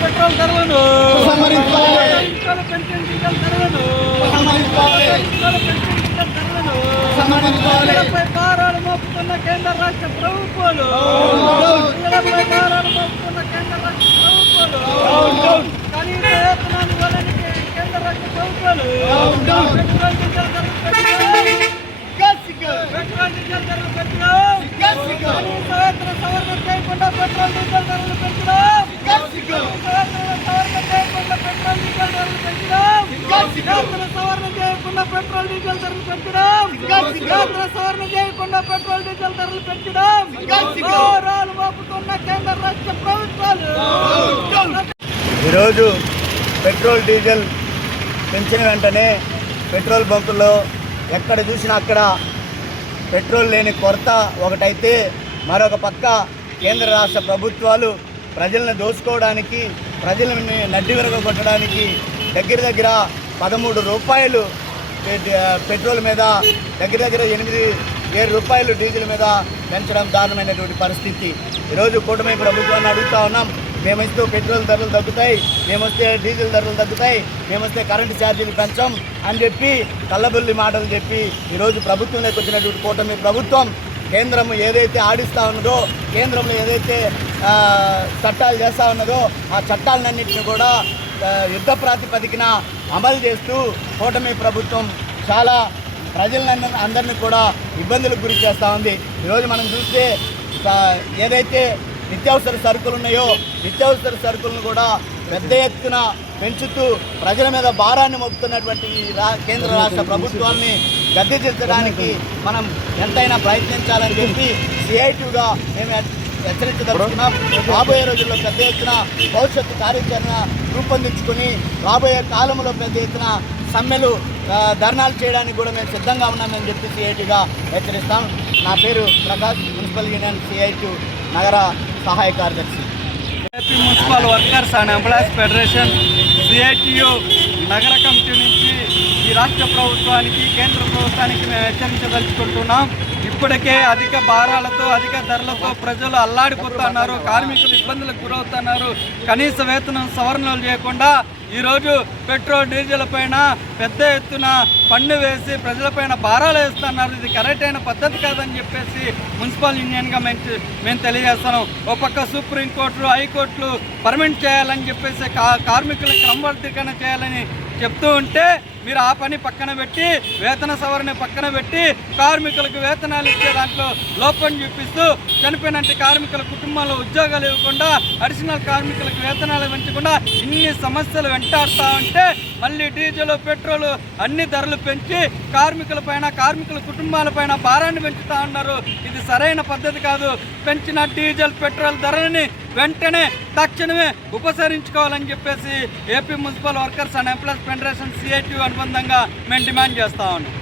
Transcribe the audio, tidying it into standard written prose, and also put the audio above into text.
Petrol ధరలను పెంచిన diesel ధరలను ప్రజలపై భారాలు మోపుతున్న కేంద్ర రాష్ట్ర ప్రభుత్వాలు ప్రజలపై భారాలు మోపుతున్న కేంద్ర రాష్ట్ర ప్రభుత్వాలు కనీస వేతనాన్ని ఇవ్వాలని కేంద్ర రాష్ట్ర ప్రభుత్వాలు పెట్రోల్ డీజిల్ ధరలు పెంచడం కనీస వేతన సవరణ చేయకుండా పెట్రోల్ డీజిల్ ధరలు పెంచడం సవరణ చేయకుండా పెట్రోల్ డీజిల్ ధరలు పెంచడం భారాలు మోపుతున్న కేంద్ర రాష్ట్ర ప్రభుత్వాలు. ఈరోజు పెట్రోల్ డీజిల్ పెంచిన వెంటనే పెట్రోల్ బంకుల్లో ఎక్కడ చూసినా అక్కడ పెట్రోల్ లేని కొరత ఒకటైతే, మరొక పక్క కేంద్ర రాష్ట్ర ప్రభుత్వాలు ప్రజలను దోచుకోవడానికి, ప్రజలని నడ్డి విరగొట్టడానికి దగ్గర 13 రూపాయలు పెట్రోల్ మీద, దగ్గర 8-7 రూపాయలు డీజిల్ మీద పెంచడం దారుణమైనటువంటి పరిస్థితి. ఈరోజు కూటమి ప్రభుత్వాన్ని అడుగుతా ఉన్నాం, మేమొస్తే పెట్రోల్ ధరలు తగ్గుతాయి, మేమొస్తే డీజిల్ ధరలు తగ్గుతాయి, మేమొస్తే కరెంటు ఛార్జీలు పెంచాం అని చెప్పి కళ్ళబుల్లి మాటలు చెప్పి ఈరోజు ప్రభుత్వంలోకి వచ్చినటువంటి కూటమి ప్రభుత్వం కేంద్రం ఏదైతే ఆడిస్తూ ఉన్నదో, కేంద్రంలో ఏదైతే చట్టాలు చేస్తూ ఉన్నదో ఆ చట్టాలన్నింటినీ కూడా యుద్ధ ప్రాతిపదికన అమలు చేస్తూ కూటమి ప్రభుత్వం చాలా అందరినీ కూడా ఇబ్బందులకు గురి చేస్తూ ఉంది. ఈరోజు మనం చూస్తే ఏదైతే నిత్యావసర సరుకులు ఉన్నాయో నిత్యావసర సరుకులను కూడా పెద్ద ఎత్తున పెంచుతూ ప్రజల మీద భారాన్ని మోపుతున్నటువంటి కేంద్ర రాష్ట్ర ప్రభుత్వాన్ని గద్దెదించడానికి మనం ఎంతైనా ప్రయత్నించాలని చెప్పి సిఐటిగా మేము హెచ్చరించదలుచుకున్నాం. రాబోయే రోజుల్లో పెద్ద ఎత్తున భవిష్యత్తు కార్యాచరణ రూపొందించుకుని రాబోయే కాలంలో పెద్ద ఎత్తున సమ్మెలు ధర్నాలు చేయడానికి కూడా మేము సిద్ధంగా ఉన్నామని చెప్పి సిఐటిగా హెచ్చరిస్తాం. నా పేరు ప్రకాష్, మున్సిపల్ యూనియన్ సిఐటి నగర సహాయ కార్యదర్శి. AP municipal workers and employees federation CITU నగర కమిటీ నుంచి ఈ రాష్ట్ర ప్రభుత్వానికి, కేంద్ర ప్రభుత్వానికి మేము హెచ్చరించదలుచుకుంటున్నాం. ఇప్పటికే అధిక భారాలతో, అధిక ధరలతో ప్రజలు అల్లాడిపోతున్నారు, కార్మికులు ఇబ్బందులకు గురవుతున్నారు. కనీస వేతనం సవరణలు చేయకుండా ఈరోజు పెట్రోల్ డీజిల్ పైన పెద్ద ఎత్తున పన్ను వేసి ప్రజలపైన భారాలు వేస్తున్నారు. ఇది కరెక్ట్ అయిన పద్ధతి కాదని చెప్పేసి మున్సిపల్ యూనియన్గా మేము తెలియజేస్తున్నాం. ఒక పక్క సుప్రీంకోర్టులు, హైకోర్టులు పర్మనెంట్ చేయాలని చెప్పేసి కార్మికుల క్రమబద్ధీకరణ చేయాలని చెప్తూ ఉంటే మీరు ఆ పని పక్కన పెట్టి, వేతన సవరణ పక్కన పెట్టి కార్మికులకు వేతనాలు ఇచ్చే దాంట్లో లోపం చూపిస్తూ చనిపోయినట్టు కార్మికుల కుటుంబాల్లో ఉద్యోగాలు ఇవ్వకుండా, అడిషనల్ కార్మికులకు వేతనాలు పెంచకుండా ఇన్ని సమస్యలు వెంటాడుతూ ఉంటే మళ్ళీ డీజిల్, పెట్రోల్ అన్ని ధరలు పెంచి కార్మికుల కుటుంబాలపైన భారాన్ని పెంచుతూ ఉన్నారు. ఇది సరైన పద్ధతి కాదు. పెంచిన డీజిల్, పెట్రోల్ ధరలని వెంటనే తక్షణమే ఉపసరించుకోవాలని చెప్పేసి AP municipal workers and employees federation CIT అనుబంధంగా మేము డిమాండ్ చేస్తా ఉన్నాం.